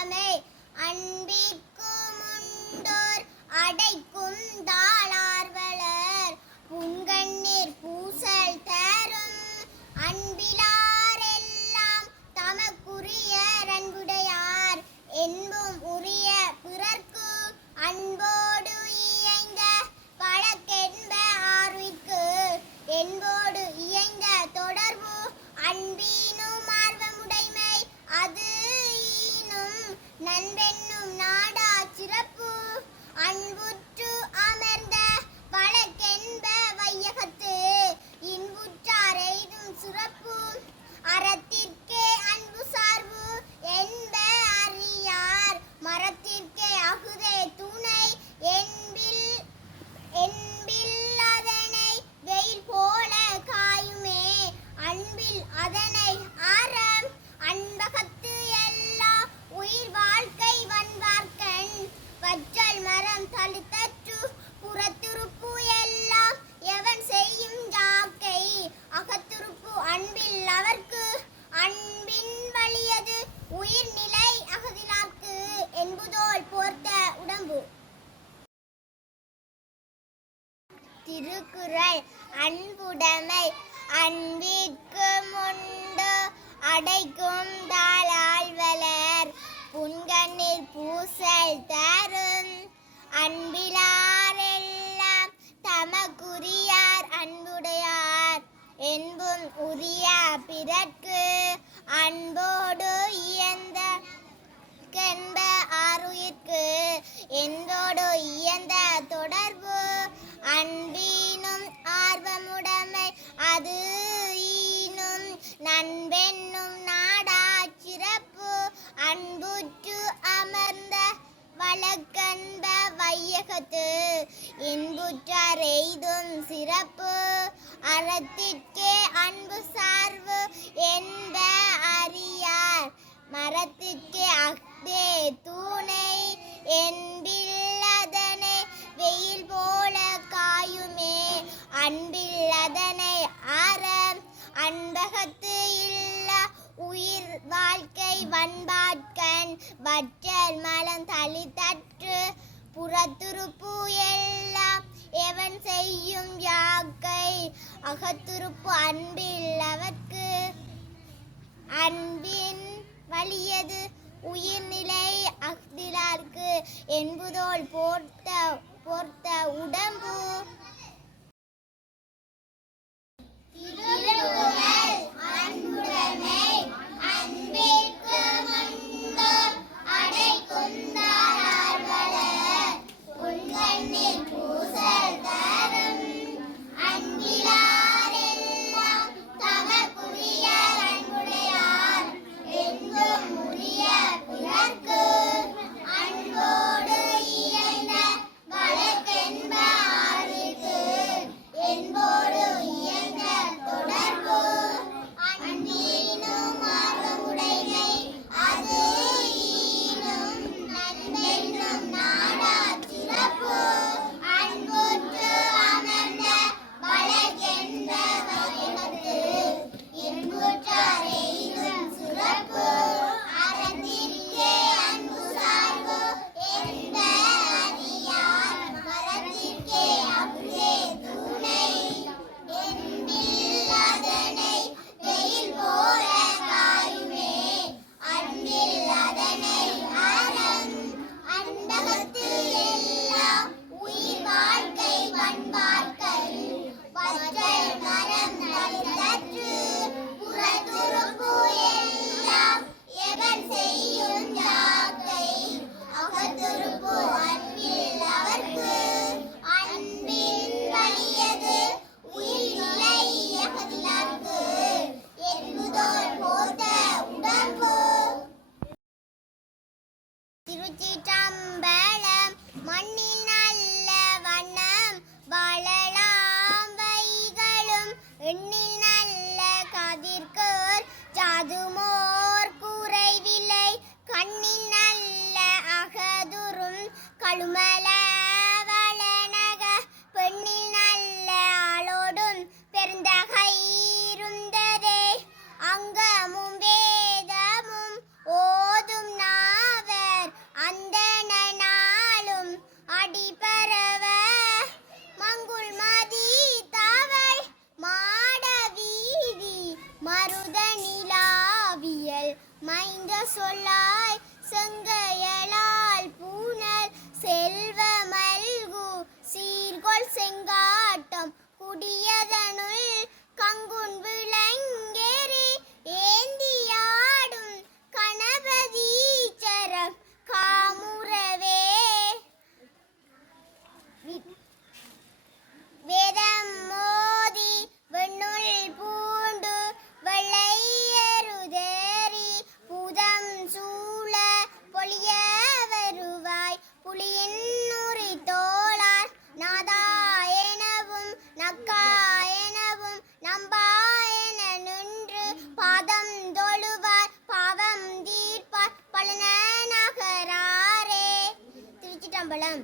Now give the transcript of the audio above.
அன்புடைமை அன்பிற்கும் உண்டோர் அடைக்கும் தாளார்வலர் புன்கண்ணீர் பூசல் தரும் அன்பிலாரெல்லாம் தமக்குரிய அன்புடையார் என்பும் உரிய பிறர்க்கு அன்போடு இயைந்த வழக்கென்ப ஆர்விற்கு என்போடு இயைந்த தொடர்பு அன்பீனும் ஆர்வமுடைமை அது ஈனும் நண்பென்னும் நாடா சிறப்பு அன்புற்று அமர்ந்த வழக்கென்ப வையகத்து இன்புற்றார் எய்தும் சிறப்பு அறத்திற்கே அன்பு சார்பு என்ப அறியார் மரத்திற்கே அகுதே துணை என்பில் அதனை வெயில் போல காயுமே அன்பில் அதனை ஆரம் அன்பகத்து எல்லா உயிர் வாழ்க்கை வன்பார்க்கண் வற்றல் மரம் தளித்தற்று புறத்துறுப்பு எல்லாம் எவன் செய்யும் யாக்கை அகத்துறுப்பு அன்பில் அவர்க்கு அன்பின் வலியது உயிர்நிலை அகதிலார்க்கு என்பதோல் போர்த்த உடம்பு. திருக்குறள். அன்புடைமை அன்பிற்கு உண்டு அடைக்கும் தாளார்வலர் புன்கண்ணீர் பூசல் தரும் அன்பிலாரெல்லாம் தமக்குரியார் அன்புடையார் என்பும் உரிய பிறர்க்கு அன்போடு இயந்த என்ப ஆருயிர்க்கு என்போடு இயந்த தொடர்பு அன்பீனும் ஆர்வமுடைமை அது ஈனும் நண்பென்னும் நாடா சிறப்பு அன்புற்று அமர்ந்த வழக்கென்ப வையகத்து இன்புற்றார் எய்தும் சிறப்பு அறத்திற்கே அன்பு சார்பு என்ப அறியார் மரத்திற்கே அஃதே துணை என்பில் அதனை வெயில் போல காயுமே அன்பில் அதனை ஆரம் அன்பகத்து இல்லா உயிர் வாழ்க்கை வன்பாட்கண் வற்றல் மலம் தளித்தற்று புறத்துறுப்பு எல்லாம் எவன் செய்யும் யாக்கை அகத்துறுப்பு அன்பில் அவர்க்கு அன்பின் வலியது உயிர்நிலை அஃதிலார்க்கு என்பதோல் போர்த்த உடம்பு. அன்புடைமை அன்பிற்கு உண்டு அடைக்கும் தாளார்வலர் புன்கண்ணீர் பூசல் தரும் அன்பிலாரெல்லாம் தமக்குரிய அன்புடையார் என்பும் உரிய பிறர்க்கு அன்போடு இயைந்த வழக்கென்ப ஆர்விற்கு என்போடு இயைந்த தொடர்பு அன்பீனும் ஆர்வமுடைமை அது ஈனும் நண்பென்னும் நாடா சிறப்பு அன்புற்று அமர்ந்த வழக்கென்ப வையகத்து இன்புற்றார் எய்தும் சிறப்பு அறத்திற்கே அன்பு சார்பு என்ப அறியார் மரத்திற்கே அஃதே துணை என்பில் அதனை வெயில் போல காயுமே அன்பில் அதனை ஆரம் அன்பகத்து எல்லாம் உயிர் வாழ்க்கை வன்பார்க்கண் வற்றல் மரம் தளித்தற்று புறத்துறுப்பு எல்லாம் எவன் செய்யும் யாக்கை அகத்துறுப்பு அன்பில் அவர்க்கு அன்பின் வலியது உயிர்நிலை அகதிலார்க்கு என்பதோல் போர்த்த உடம்பு. திருச்சிற்றம்பலம். மண்ணில் நல்ல வண்ணம் வாழலாம் வைகளும் எண்ணில் நல்ல கதிர்கோர் ஜாதுமோர் குறைவில்லை கண்ணில் நல்ல அகதுரும் கழுமல வளநக பெண்ணில் நல்ல ஆளோடும் பெருந்தகை இருந்ததே அங்கமும் வேதமும் ஓதும் நாவ புகழ் மைந்த சொல்லாய் செங்கையலால் பூனல் செல்வ மல்கு சீர்கொள் செங்காட்டம் குடியதனுள் கங்குன் விளங்கேறி ஏந்தியாடும் கணபதீச்சரம் காமுறவே வேதம் மோதி வெண்ணுள் பூண்டு வெள்ளையருதேறி புதம் சூழ பொழிய வருவாய் புலியின் உரி தோளார் நாதா எனவும் நக்கா எனவும் நம்பா என நின்று பாதம் தொழுவார் பாவம் தீர்ப்பார் பழன நகராரே. திருச்சிட்டம்பலம்.